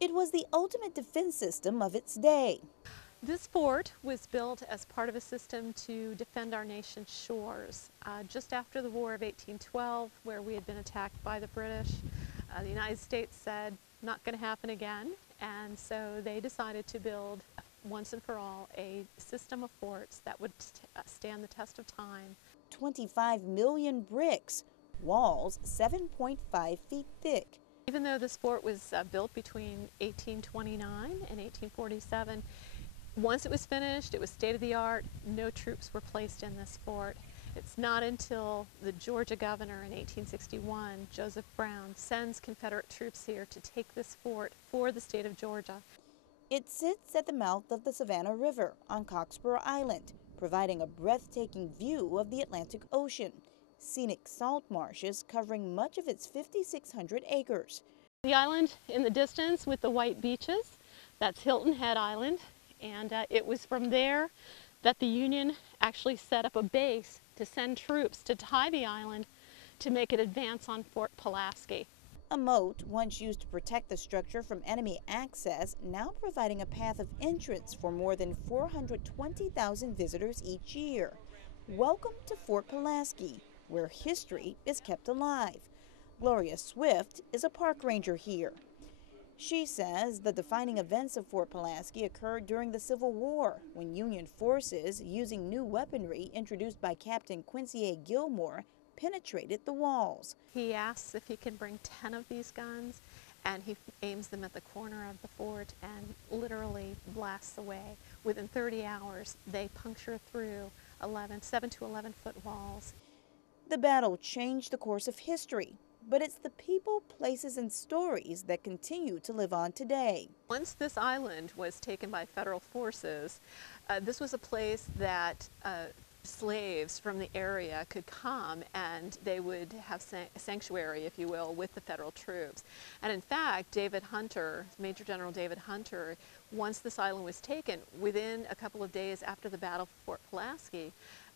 It was the ultimate defense system of its day. This fort was built as part of a system to defend our nation's shores. Just after the War of 1812, where we had been attacked by the British, the United States said, not going to happen again, and so they decided to build, once and for all, a system of forts that would stand the test of time. 25 million bricks, walls 7.5 feet thick. Even though this fort was built between 1829 and 1847, once it was finished, it was state-of-the-art. No troops were placed in this fort. It's not until the Georgia governor in 1861, Joseph Brown, sends Confederate troops here to take this fort for the state of Georgia. It sits at the mouth of the Savannah River on Coxborough Island, providing a breathtaking view of the Atlantic Ocean. Scenic salt marshes covering much of its 5,600 acres. The island in the distance with the white beaches, that's Hilton Head Island. And it was from there that the Union actually set up a base to send troops to tie the island to make it advance on Fort Pulaski. A moat once used to protect the structure from enemy access, now providing a path of entrance for more than 420,000 visitors each year. Welcome to Fort Pulaski, where history is kept alive. Gloria Swift is a park ranger here. She says the defining events of Fort Pulaski occurred during the Civil War, when Union forces, using new weaponry introduced by Captain Quincy A. Gilmore, penetrated the walls. He asks if he can bring 10 of these guns, and he aims them at the corner of the fort and literally blasts away. Within 30 hours, they puncture through 7 to 11 foot walls. The battle changed the course of history, but it's the people, places, and stories that continue to live on today. Once this island was taken by federal forces, this was a place that slaves from the area could come and they would have sanctuary, if you will, with the federal troops. And in fact, David Hunter, Major General David Hunter, once this island was taken, within a couple of days after the Battle of Fort Pulaski,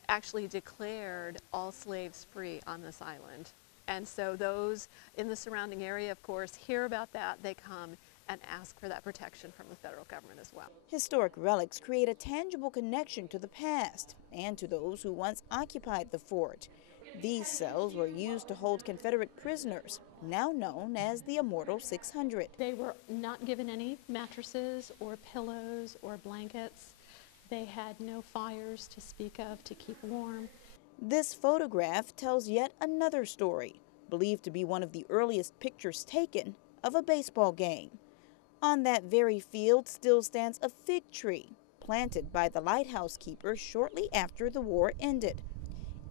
actually declared all slaves free on this island. And so those in the surrounding area, of course, hear about that. They come and ask for that protection from the federal government as well. Historic relics create a tangible connection to the past and to those who once occupied the fort. These cells were used to hold Confederate prisoners, now known as the Immortal 600. They were not given any mattresses or pillows or blankets. They had no fires to speak of to keep warm. This photograph tells yet another story, believed to be one of the earliest pictures taken of a baseball game. On that very field still stands a fig tree, planted by the lighthouse keeper shortly after the war ended.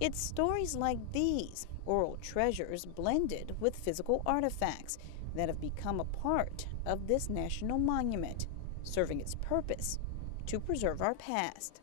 It's stories like these, oral treasures blended with physical artifacts, that have become a part of this national monument, serving its purpose to preserve our past.